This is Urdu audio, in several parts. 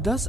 10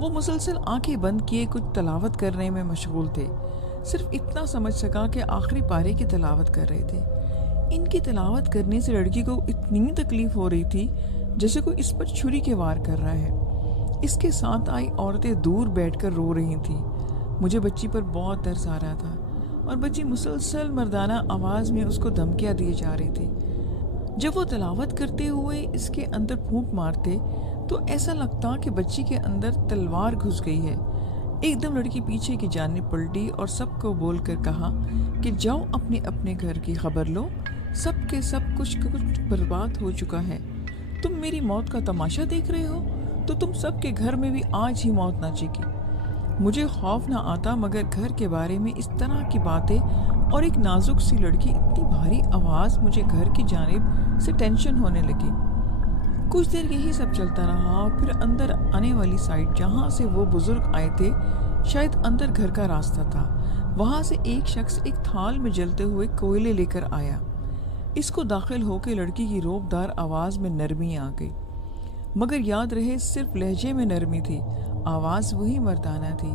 وہ مسلسل آنکھیں بند کیے کچھ تلاوت کرنے میں مشغول تھے۔ صرف اتنا سمجھ سکا کہ آخری پارے کی تلاوت کر رہے تھے۔ ان کی تلاوت کرنے سے لڑکی کو اتنی تکلیف ہو رہی تھی جیسے کوئی اس پر چھری کے وار کر رہا ہے۔ اس کے ساتھ آئی عورتیں دور بیٹھ کر رو رہی تھیں۔ مجھے بچی پر بہت ترس آ رہا تھا اور بچی مسلسل مردانہ آواز میں اس کو دھمکیاں دیے جا رہی تھی۔ جب وہ تلاوت کرتے ہوئے اس کے اندر پھونک مارتے تو ایسا لگتا کہ بچی کے اندر تلوار گھس گئی ہے۔ ایک دم لڑکی پیچھے کی جانب پلٹی اور سب کو بول کر کہا کہ جاؤ اپنے اپنے گھر کی خبر لو، سب کے سب کچھ برباد ہو چکا ہے۔ تم میری موت کا تماشا دیکھ رہے ہو تو تم سب کے گھر میں بھی آج ہی موت نہ چیکی۔ مجھے خوف نہ آتا مگر گھر کے بارے میں اس طرح کی باتیں اور ایک نازک سی لڑکی اتنی بھاری آواز، مجھے گھر کی جانب سے ٹینشن ہونے لگی۔ کچھ دیر یہی سب چلتا رہا اور پھر اندر آنے والی سائڈ جہاں سے وہ بزرگ آئے تھے، شاید اندر گھر کا راستہ تھا، وہاں سے ایک شخص ایک تھال میں جلتے ہوئے کوئلے لے کر آیا۔ اس کو داخل ہو کے لڑکی کی روب دار آواز میں نرمی آ گئی، مگر یاد رہے صرف لہجے میں نرمی تھی، آواز وہی مردانہ تھی۔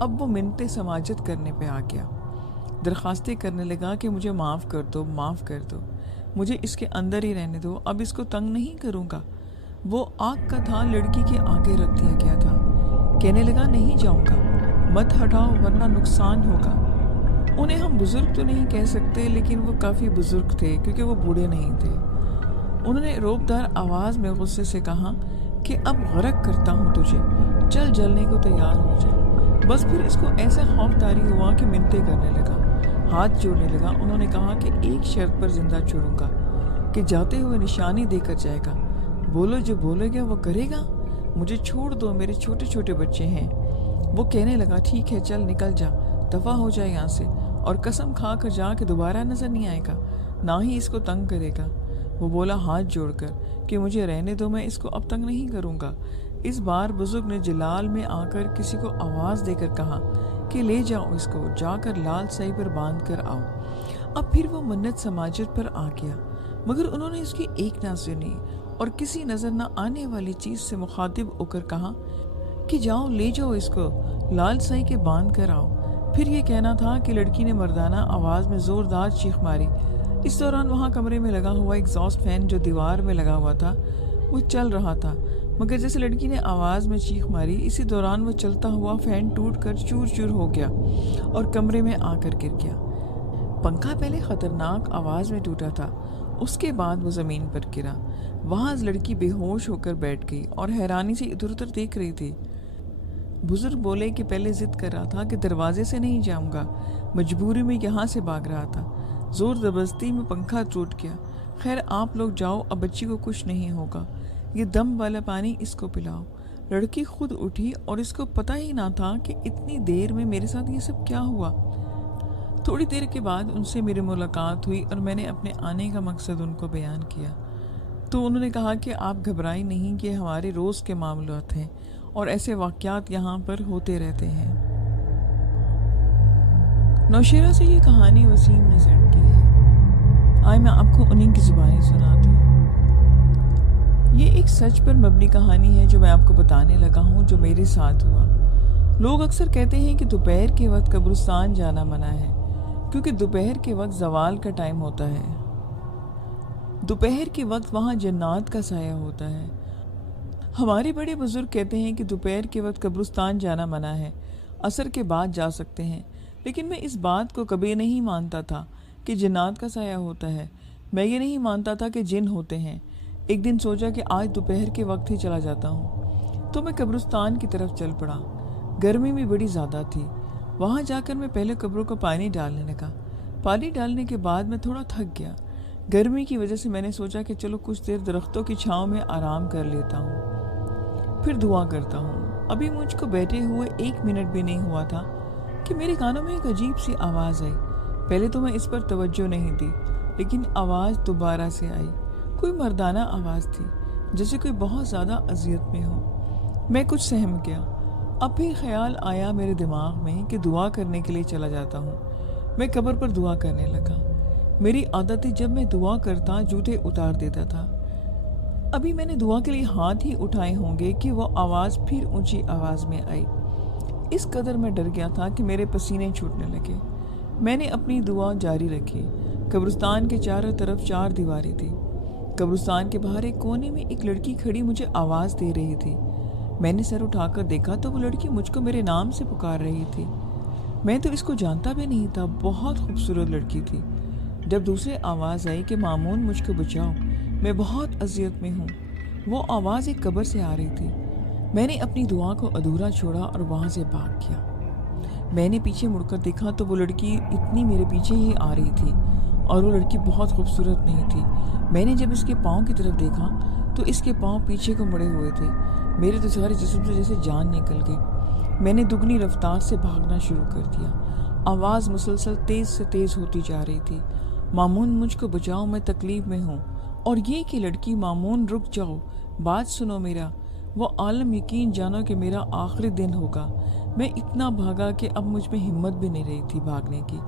اب وہ منتیں سماجت کرنے پہ آ گیا، درخواستیں کرنے لگا کہ مجھے معاف کر دو، معاف کر دو، مجھے اس کے اندر ہی رہنے دو، اب اس کو تنگ نہیں کروں گا۔ وہ آگ کا تھال لڑکی کے آگے رکھ دیا گیا تھا۔ کہنے لگا نہیں جاؤں گا، مت ہٹاؤ ورنہ نقصان ہوگا۔ انہیں ہم بزرگ تو نہیں کہہ سکتے لیکن وہ کافی بزرگ تھے کیونکہ وہ بوڑھے نہیں تھے۔ انہوں نے روبدار آواز میں غصے سے کہا کہ اب غرق کرتا ہوں تجھے، چل جلنے کو تیار ہو جائے۔ بس پھر اس کو ایسا خوف طاری ہوا کہ منتیں کرنے لگا، ہاتھ جوڑنے لگا۔ انہوں نے کہا کہ ایک شرط پر زندہ چھوڑوں گا کہ جاتے ہوئے نشانی دے کر جائے گا، بولو جو بولے گا وہ کرے گا، مجھے چھوڑ دو، میرے چھوٹے چھوٹے بچے ہیں۔ وہ کہنے لگا ٹھیک ہے چل نکل جا، دفع ہو جائے یہاں سے، اور قسم کھا کر جا کہ دوبارہ نظر نہیں آئے گا، نہ ہی اس کو تنگ کرے گا۔ وہ بولا ہاتھ جوڑ کر کہ مجھے رہنے دو، میں اس کو اب تنگ نہیں کروں گا۔ اس بار بزرگ نے جلال میں آ کر کسی کو آواز دے کر کہا کہ لے جاؤ اس کو، جا کر لال سائی پر باندھ کر آؤ۔ اب پھر وہ منت سماجت پر آ گیا، مگر انہوں نے اس کی ایک نہ سنی اور کسی نظر نہ آنے والی چیز سے مخاطب ہو کر کہا کہ جاؤ لے جاؤ اس کو، لال سائی کے باندھ کر آؤ۔ پھر یہ کہنا تھا کہ لڑکی نے مردانہ آواز میں زوردار چیخ ماری۔ اس دوران وہاں کمرے میں لگا ہوا ایگزاسٹ فین جو دیوار میں لگا ہوا تھا وہ چل رہا تھا، مگر جیسے لڑکی نے آواز میں چیخ ماری اسی دوران وہ چلتا ہوا فین ٹوٹ کر چور چور ہو گیا اور کمرے میں آ کر گر گیا۔ پنکھا پہلے خطرناک آواز میں ٹوٹا تھا، اس کے بعد وہ زمین پر گرا۔ وہاں لڑکی بے ہوش ہو کر بیٹھ گئی اور حیرانی سے ادھر ادھر دیکھ رہی تھی۔ بزرگ بولے کہ پہلے ضد کر رہا تھا کہ دروازے سے نہیں جاؤں گا، مجبوری میں یہاں سے بھاگ رہا تھا، زور زبردستی میں پنکھا ٹوٹ گیا۔ خیر آپ لوگ جاؤ، اب بچی کو کچھ نہیں ہوگا، یہ دم والا پانی اس کو پلاؤ۔ لڑکی خود اٹھی اور اس کو پتہ ہی نہ تھا کہ اتنی دیر میں میرے ساتھ یہ سب کیا ہوا۔ تھوڑی دیر کے بعد ان سے میری ملاقات ہوئی اور میں نے اپنے آنے کا مقصد ان کو بیان کیا تو انہوں نے کہا کہ آپ گھبرائیں نہیں، کہ ہمارے روز کے معاملات ہیں اور ایسے واقعات یہاں پر ہوتے رہتے ہیں۔ نوشیرہ سے یہ کہانی وسیم نے سینڈ کی ہے، آئے میں آپ کو انہیں کی زبانی سناتی ہوں۔ یہ ایک سچ پر مبنی کہانی ہے جو میں آپ کو بتانے لگا ہوں، جو میرے ساتھ ہوا۔ لوگ اکثر کہتے ہیں کہ دوپہر کے وقت قبرستان جانا منع ہے کیونکہ دوپہر کے وقت زوال کا ٹائم ہوتا ہے، دوپہر کے وقت وہاں جنات کا سایہ ہوتا ہے۔ ہمارے بڑے بزرگ کہتے ہیں کہ دوپہر کے وقت قبرستان جانا منع ہے، عصر کے بعد جا سکتے ہیں، لیکن میں اس بات کو کبھی نہیں مانتا تھا کہ جنات کا سایہ ہوتا ہے، میں یہ نہیں مانتا تھا کہ جن ہوتے ہیں۔ ایک دن سوچا کہ آج دوپہر کے وقت ہی چلا جاتا ہوں، تو میں قبرستان کی طرف چل پڑا۔ گرمی بھی بڑی زیادہ تھی۔ وہاں جا کر میں پہلے قبروں کو پانی ڈالنے لگا۔ پانی ڈالنے کے بعد میں تھوڑا تھک گیا، گرمی کی وجہ سے میں نے سوچا کہ چلو کچھ دیر درختوں کی چھاؤں میں آرام کر لیتا ہوں، پھر دعا کرتا ہوں۔ ابھی مجھ کو بیٹھے ہوئے 1 منٹ بھی نہیں ہوا تھا کہ میرے کانوں میں ایک عجیب سی آواز آئی۔ پہلے تو میں اس پر توجہ نہیں دی، لیکن آواز دوبارہ سے آئی، کوئی مردانہ آواز تھی، جیسے کوئی بہت زیادہ اذیت میں ہو۔ میں کچھ سہم گیا۔ اب پھر خیال آیا میرے دماغ میں کہ دعا کرنے کے لیے چلا جاتا ہوں۔ میں قبر پر دعا کرنے لگا۔ میری عادت تھی جب میں دعا کرتا جوتے اتار دیتا تھا۔ ابھی میں نے دعا کے لیے ہاتھ ہی اٹھائے ہوں گے کہ وہ آواز پھر اونچی آواز میں آئی۔ اس قدر میں ڈر گیا تھا کہ میرے پسینے چھوٹنے لگے۔ میں نے اپنی دعا جاری رکھی۔ قبرستان کے چاروں طرف 4 دیواریں تھی۔ قبرستان کے باہر ایک کونے میں ایک لڑکی کھڑی مجھے آواز دے رہی تھی۔ میں نے سر اٹھا کر دیکھا تو وہ لڑکی مجھ کو میرے نام سے پکار رہی تھی۔ میں تو اس کو جانتا بھی نہیں تھا، بہت خوبصورت لڑکی تھی۔ جب دوسری آواز آئی کہ مامون مجھ کو بچاؤ، میں بہت اذیت میں ہوں، وہ آواز ایک قبر سے آ رہی تھی۔ میں نے اپنی دعا کو ادھورا چھوڑا اور وہاں سے بھاگ گیا۔ میں نے پیچھے مڑ کر دیکھا تو وہ لڑکی اتنی میرے پیچھے ہی آ رہی تھی، اور وہ لڑکی بہت خوبصورت نہیں تھی۔ میں نے جب اس کے پاؤں کی طرف دیکھا تو اس کے پاؤں پیچھے کو مڑے ہوئے تھے۔ میرے تو سارے جسم سے جیسے جان نکل گئی۔ میں نے دگنی رفتار سے بھاگنا شروع کر دیا۔ آواز مسلسل تیز سے تیز ہوتی جا رہی تھی، مامون مجھ کو بچاؤ، میں تکلیف میں ہوں۔ اور یہ کہ لڑکی، مامون رک جاؤ، بات سنو میرا، وہ عالم یقین جانو کہ میرا آخری دن ہوگا۔ میں اتنا بھاگا کہ اب مجھ میں ہمت بھی نہیں رہی تھی بھاگنے کی۔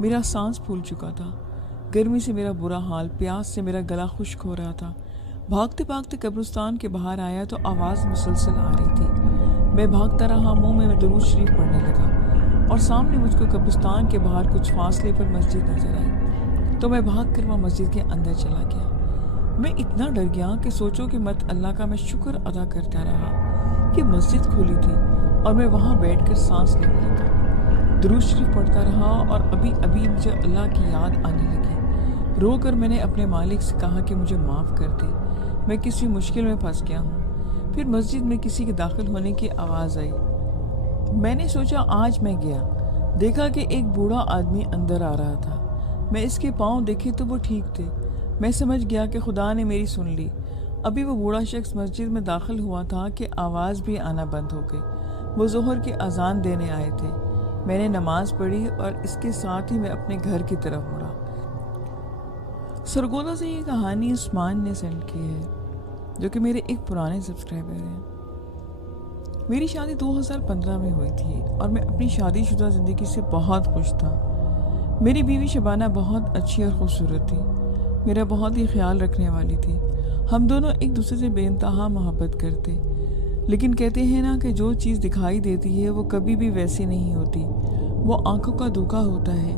میرا سانس پھول چکا تھا، گرمی سے میرا برا حال، پیاس سے میرا گلا خشک ہو رہا تھا۔ بھاگتے بھاگتے قبرستان کے باہر آیا تو آواز مسلسل آ رہی تھی۔ میں بھاگتا رہا، منہ میں درود شریف پڑھنے لگا، اور سامنے مجھ کو قبرستان کے باہر کچھ فاصلے پر مسجد نظر آئی تو میں بھاگ کر وہ مسجد کے اندر چلا گیا۔ میں اتنا ڈر گیا کہ سوچو کہ مت اللہ کا میں شکر ادا کرتا رہا کہ مسجد کھلی تھی اور میں وہاں بیٹھ کر سانس لینے لگا۔ درود شریف پڑھتا رہا اور ابھی مجھے اللہ کی یاد آنے لگی۔ رو کر میں نے اپنے مالک سے کہا کہ مجھے معاف کر دے، میں کسی مشکل میں پھنس گیا ہوں۔ پھر مسجد میں کسی کے داخل ہونے کی آواز آئی۔ میں نے سوچا آج میں گیا، دیکھا کہ ایک بوڑھا آدمی اندر آ رہا تھا۔ میں اس کے پاؤں دیکھے تو وہ ٹھیک تھے۔ میں سمجھ گیا کہ خدا نے میری سن لی۔ ابھی وہ بوڑھا شخص مسجد میں داخل ہوا تھا کہ آواز بھی آنا بند ہو گئی۔ وہ ظہر کی اذان دینے آئے تھے۔ میں نے نماز پڑھی اور اس کے ساتھ ہی میں اپنے گھر کی طرف مڑا۔ سرگودا سے یہ کہانی عثمان نے سینڈ کی ہے، جو کہ میرے ایک پرانے سبسکرائبر ہیں۔ میری شادی 2015 میں ہوئی تھی اور میں اپنی شادی شدہ زندگی سے بہت خوش تھا۔ میری بیوی شبانہ بہت اچھی اور خوبصورت تھی، میرا بہت ہی خیال رکھنے والی تھی۔ ہم دونوں ایک دوسرے سے بے انتہا محبت کرتے، لیکن کہتے ہیں نا کہ جو چیز دکھائی دیتی ہے وہ کبھی بھی ویسی نہیں ہوتی، وہ آنکھوں کا دھوکا ہوتا ہے۔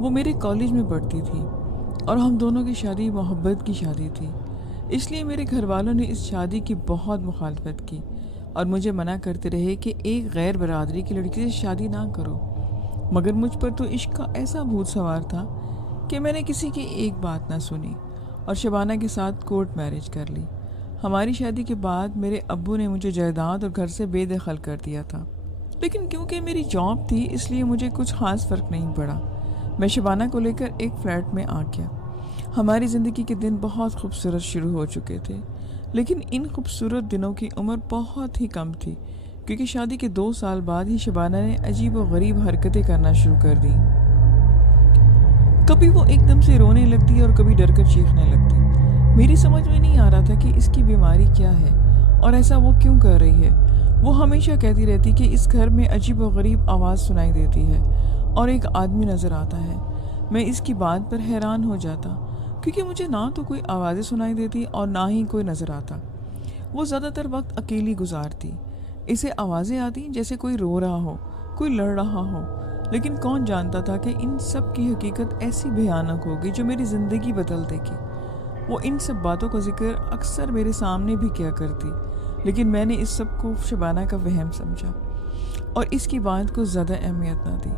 وہ میرے کالج میں پڑھتی تھی اور ہم دونوں کی شادی محبت کی شادی تھی، اس لیے میرے گھر والوں نے اس شادی کی بہت مخالفت کی اور مجھے منع کرتے رہے کہ ایک غیر برادری کی لڑکی سے شادی نہ کرو۔ مگر مجھ پر تو عشق کا ایسا بھوت سوار تھا کہ میں نے کسی کی ایک بات نہ سنی اور شبانہ کے ساتھ کورٹ میرج کر لی۔ ہماری شادی کے بعد میرے ابو نے مجھے جائیداد اور گھر سے بے دخل کر دیا تھا، لیکن کیونکہ میری جاب تھی اس لیے مجھے کچھ خاص فرق نہیں پڑا۔ میں شبانہ کو لے کر ایک فلیٹ میں آ گیا۔ ہماری زندگی کے دن بہت خوبصورت شروع ہو چکے تھے، لیکن ان خوبصورت دنوں کی عمر بہت ہی کم تھی، کیونکہ شادی کے 2 سال بعد ہی شبانہ نے عجیب و غریب حرکتیں کرنا شروع کر دیں۔ کبھی وہ ایک دم سے رونے لگتی اور کبھی ڈر کر چیخنے لگتی۔ میری سمجھ میں نہیں آ رہا تھا کہ اس کی بیماری کیا ہے اور ایسا وہ کیوں کر رہی ہے۔ وہ ہمیشہ کہتی رہتی کہ اس گھر میں عجیب و غریب آواز سنائی دیتی ہے اور ایک آدمی نظر آتا ہے۔ میں اس کی بات پر حیران ہو جاتا، کیونکہ مجھے نہ تو کوئی آوازیں سنائی دیتی اور نہ ہی کوئی نظر آتا۔ وہ زیادہ تر وقت اکیلی گزارتی۔ اسے آوازیں آتی جیسے کوئی رو رہا ہو، کوئی لڑ رہا ہو، لیکن کون جانتا تھا کہ ان سب کی حقیقت ایسی بھیانک ہوگی جو میری زندگی بدل دے گی۔ وہ ان سب باتوں کا ذکر اکثر میرے سامنے بھی کیا کرتی، لیکن میں نے اس سب کو شبانہ کا وہم سمجھا اور اس کی بات کو زیادہ اہمیت نہ دی۔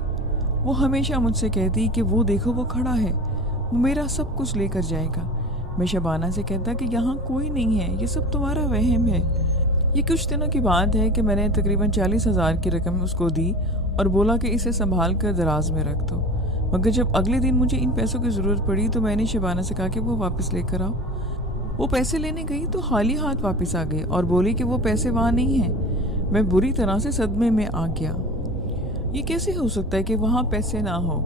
وہ ہمیشہ مجھ سے کہتی کہ وہ دیکھو وہ کھڑا ہے، وہ میرا سب کچھ لے کر جائے گا۔ میں شبانہ سے کہتا کہ یہاں کوئی نہیں ہے، یہ سب تمہارا وہم ہے۔ یہ کچھ دنوں کی بات ہے کہ میں نے تقریباً 40,000 کی رقم اس کو دی اور بولا کہ اسے سنبھال کر دراز میں رکھ دو۔ مگر جب اگلے دن مجھے ان پیسوں کی ضرورت پڑی تو میں نے شبانہ سے کہا کہ وہ واپس لے کر آؤ۔ وہ پیسے لینے گئی تو خالی ہاتھ واپس آ گئی اور بولی کہ وہ پیسے وہاں نہیں ہیں۔ میں بری طرح سے صدمے میں آ گیا۔ یہ کیسے ہو سکتا ہے کہ وہاں پیسے نہ ہو؟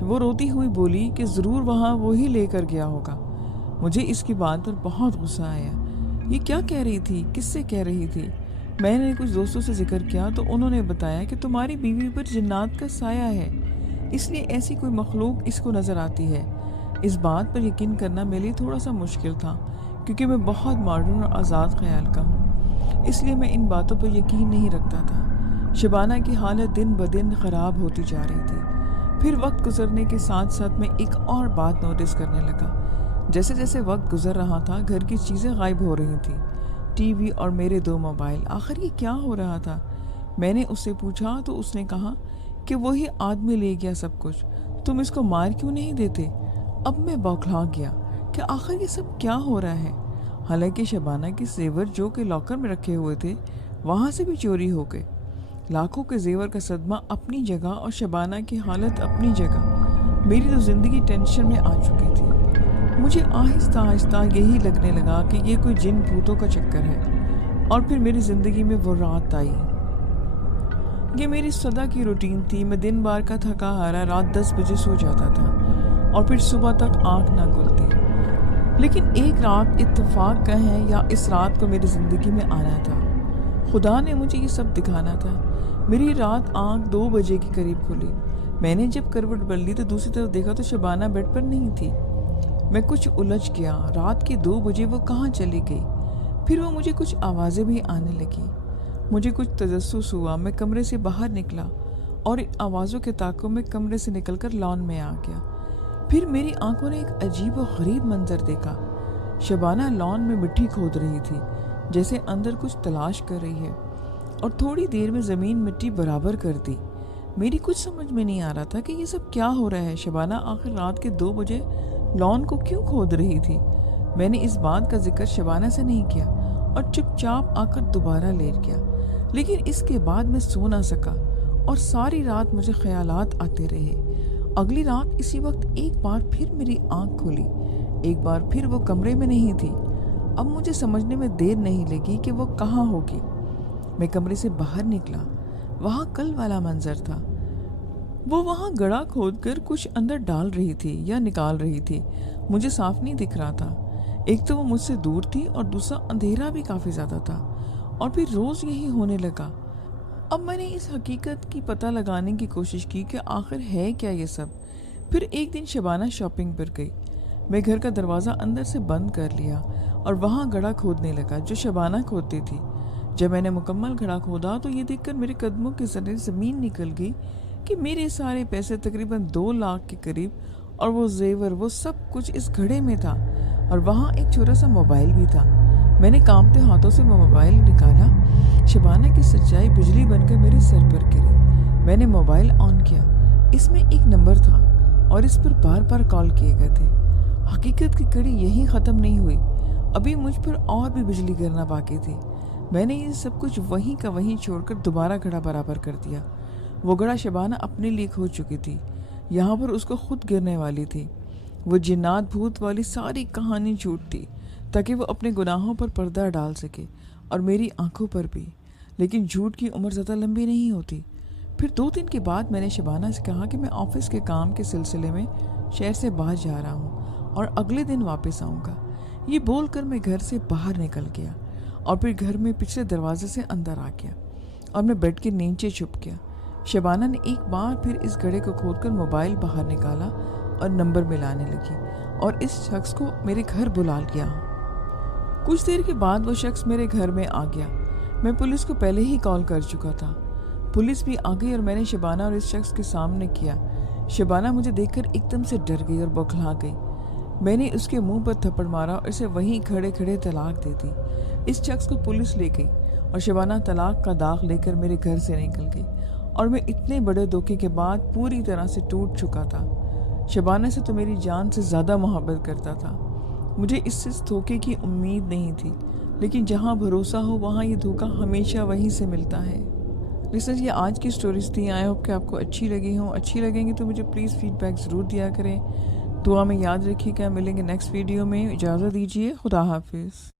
وہ روتی ہوئی بولی کہ ضرور وہاں وہی لے کر گیا ہوگا۔ مجھے اس کی بات پر بہت غصہ آیا۔ یہ کیا کہہ رہی تھی؟ کس سے کہہ رہی تھی؟ میں نے کچھ دوستوں سے ذکر کیا تو انہوں نے بتایا کہ تمہاری بیوی پر جنات کا سایہ ہے، اس لیے ایسی کوئی مخلوق اس کو نظر آتی ہے۔ اس بات پر یقین کرنا میرے لیے تھوڑا سا مشکل تھا، کیونکہ میں بہت ماڈرن اور آزاد خیال کا ہوں، اس لیے میں ان باتوں پر یقین نہیں رکھتا تھا۔ شبانہ کی حالت دن بدن خراب ہوتی جا رہی تھی۔ پھر وقت گزرنے کے ساتھ ساتھ میں ایک اور بات نوٹس کرنے لگا۔ جیسے جیسے وقت گزر رہا تھا گھر کی چیزیں غائب ہو رہی تھیں، ٹی وی اور میرے 2 موبائل۔ آخر یہ کیا ہو رہا تھا؟ میں نے اس سے پوچھا تو اس نے کہا کہ وہی آدمی لے گیا سب کچھ، تم اس کو مار کیوں نہیں دیتے؟ اب میں بوکھلا گیا کہ آخر یہ سب کیا ہو رہا ہے۔ حالانکہ شبانہ کے زیور جو کہ لاکر میں رکھے ہوئے تھے وہاں سے بھی چوری ہو گئے۔ لاکھوں کے زیور کا صدمہ اپنی جگہ اور شبانہ کی حالت اپنی جگہ، میری تو زندگی ٹینشن میں آ چکی تھی۔ مجھے آہستہ آہستہ یہی لگنے لگا کہ یہ کوئی جن بھوتوں کا چکر ہے۔ اور پھر میری زندگی میں وہ رات آئی۔ یہ میری سدا کی روٹین تھی۔ میں دن بار کا تھکا ہارا رات 10 بجے سو جاتا تھا اور پھر صبح تک آنکھ نہ کھلتی۔ لیکن ایک رات اتفاق کہیں یا اس رات کو میری زندگی میں آنا تھا۔ خدا نے مجھے یہ سب دکھانا تھا۔ میری رات آنکھ 2 بجے کے قریب کھلی۔ میں نے جب کروٹ بدلی تو دوسری طرف دیکھا تو شبانہ بیڈ پر نہیں تھی۔ میں کچھ الجھ گیا، رات کے 2 بجے وہ کہاں چلی گئی؟ پھر وہ مجھے کچھ آوازیں بھی آنے لگی۔ مجھے کچھ تجسس ہوا۔ میں کمرے سے باہر نکلا اور آوازوں کے تعاقب میں کمرے سے نکل کر لان میں آ گیا۔ پھر میری آنکھوں نے ایک عجیب و غریب منظر دیکھا۔ شبانہ لان میں مٹی کھود رہی تھی، جیسے اندر کچھ تلاش کر رہی ہے، اور تھوڑی دیر میں زمین مٹی برابر کر دی۔ میری کچھ سمجھ میں نہیں آ رہا تھا کہ یہ سب کیا ہو رہا ہے۔ شبانہ آخر رات کے 2 بجے لان کو کیوں کھود رہی تھی؟ میں نے اس بات کا ذکر شبانہ سے نہیں کیا اور چپ چاپ آ کر دوبارہ لیٹ گیا۔ لیکن اس کے بعد میں سو نہ سکا اور ساری رات مجھے خیالات آتے رہے۔ اگلی رات اسی وقت ایک بار پھر میری آنکھ کھلی، ایک بار پھر وہ کمرے میں نہیں تھی۔ اب مجھے سمجھنے میں دیر نہیں لگی کہ وہ کہاں ہوگی۔ میں کمرے سے باہر نکلا، وہاں کل والا منظر تھا۔ وہ وہاں گڑھا کھود کر کچھ اندر ڈال رہی تھی یا نکال رہی تھی، مجھے صاف نہیں دکھ رہا تھا۔ ایک تو وہ مجھ سے دور تھی اور دوسرا اندھیرا بھی کافی زیادہ تھا، اور پھر روز یہی ہونے لگا۔ اب میں نے اس حقیقت کی پتہ لگانے کی کوشش کی کہ آخر ہے کیا یہ سب۔ پھر ایک دن شبانہ شاپنگ پر گئی۔ میں گھر کا دروازہ اندر سے بند کر لیا اور وہاں گڑھا کھودنے لگا جو شبانہ کھودتی تھی۔ جب میں نے مکمل گڑھا کھودا تو یہ دیکھ کر میرے قدموں کے ذریعے زمین نکل گئی کہ میرے سارے پیسے تقریباً 2 لاکھ کے قریب اور وہ زیور، وہ سب کچھ اس گھڑے میں تھا، اور وہاں ایک چھوٹا سا موبائل بھی تھا۔ میں نے کانپتے ہاتھوں سے وہ موبائل نکالا۔ شبانہ کی سچائی بجلی بن کر میرے سر پر گری۔ میں نے موبائل آن کیا، اس میں ایک نمبر تھا اور اس پر بار بار کال کیے گئے تھے۔ حقیقت کی کڑی یہی ختم نہیں ہوئی، ابھی مجھ پر اور بھی بجلی گرنا باقی تھی۔ میں نے یہ سب کچھ وہیں کا وہیں چھوڑ کر دوبارہ گھڑا برابر کر دیا۔ وہ گھڑا شبانہ اپنے لیے کھو چکی تھی، یہاں پر اس کو خود گرنے والی تھی۔ وہ جنات بھوت والی ساری کہانی جھوٹ تھی تاکہ وہ اپنے گناہوں پر پردہ ڈال سکے اور میری آنکھوں پر بھی۔ لیکن جھوٹ کی عمر زیادہ لمبی نہیں ہوتی۔ پھر 2 دن کے بعد میں نے شبانہ سے کہا کہ میں آفس کے کام کے سلسلے میں شہر سے باہر جا رہا ہوں اور اگلے دن واپس آؤں گا۔ یہ بول کر میں گھر سے باہر نکل گیا اور پھر گھر میں پچھلے دروازے سے اندر آ گیا اور میں بیڈ کے نیچے چھپ گیا۔ شبانہ نے ایک بار پھر اس گھڑے کو کھود کر موبائل باہر نکالا اور نمبر ملانے لگی اور اس شخص کو میرے گھر بلا لیا۔ کچھ دیر کے بعد وہ شخص میرے گھر میں آ گیا۔ میں پولیس کو پہلے ہی کال کر چکا تھا۔ پولیس بھی آ گئی اور میں نے شبانہ اور اس شخص کے سامنے کیا۔ شبانہ مجھے دیکھ کر ایک دم سے ڈر گئی اور بوکھلا گئی۔ میں نے اس کے منہ پر تھپڑ مارا اور اسے وہیں کھڑے کھڑے طلاق دے دی۔ اس شخص کو پولیس لے گئی اور شبانہ طلاق کا داغ لے کر میرے گھر سے نکل گئی، اور میں اتنے بڑے دھوکے کے بعد پوری طرح سے ٹوٹ چکا تھا۔ شبانہ سے تو میری جان سے زیادہ محبت کرتا تھا۔ مجھے اس سے دھوکے کی امید نہیں تھی، لیکن جہاں بھروسہ ہو وہاں یہ دھوکہ ہمیشہ وہیں سے ملتا ہے۔ لسنرز، یہ آج کی سٹوریز تھیں۔ آئی ہوپ کہ آپ کو اچھی لگی ہوں۔ اچھی لگیں گی تو مجھے پلیز فیڈ بیک ضرور دیا کریں۔ دعا میں یاد رکھیے گا۔ ملیں گے نیکسٹ ویڈیو میں۔ اجازت دیجیے۔ خدا حافظ۔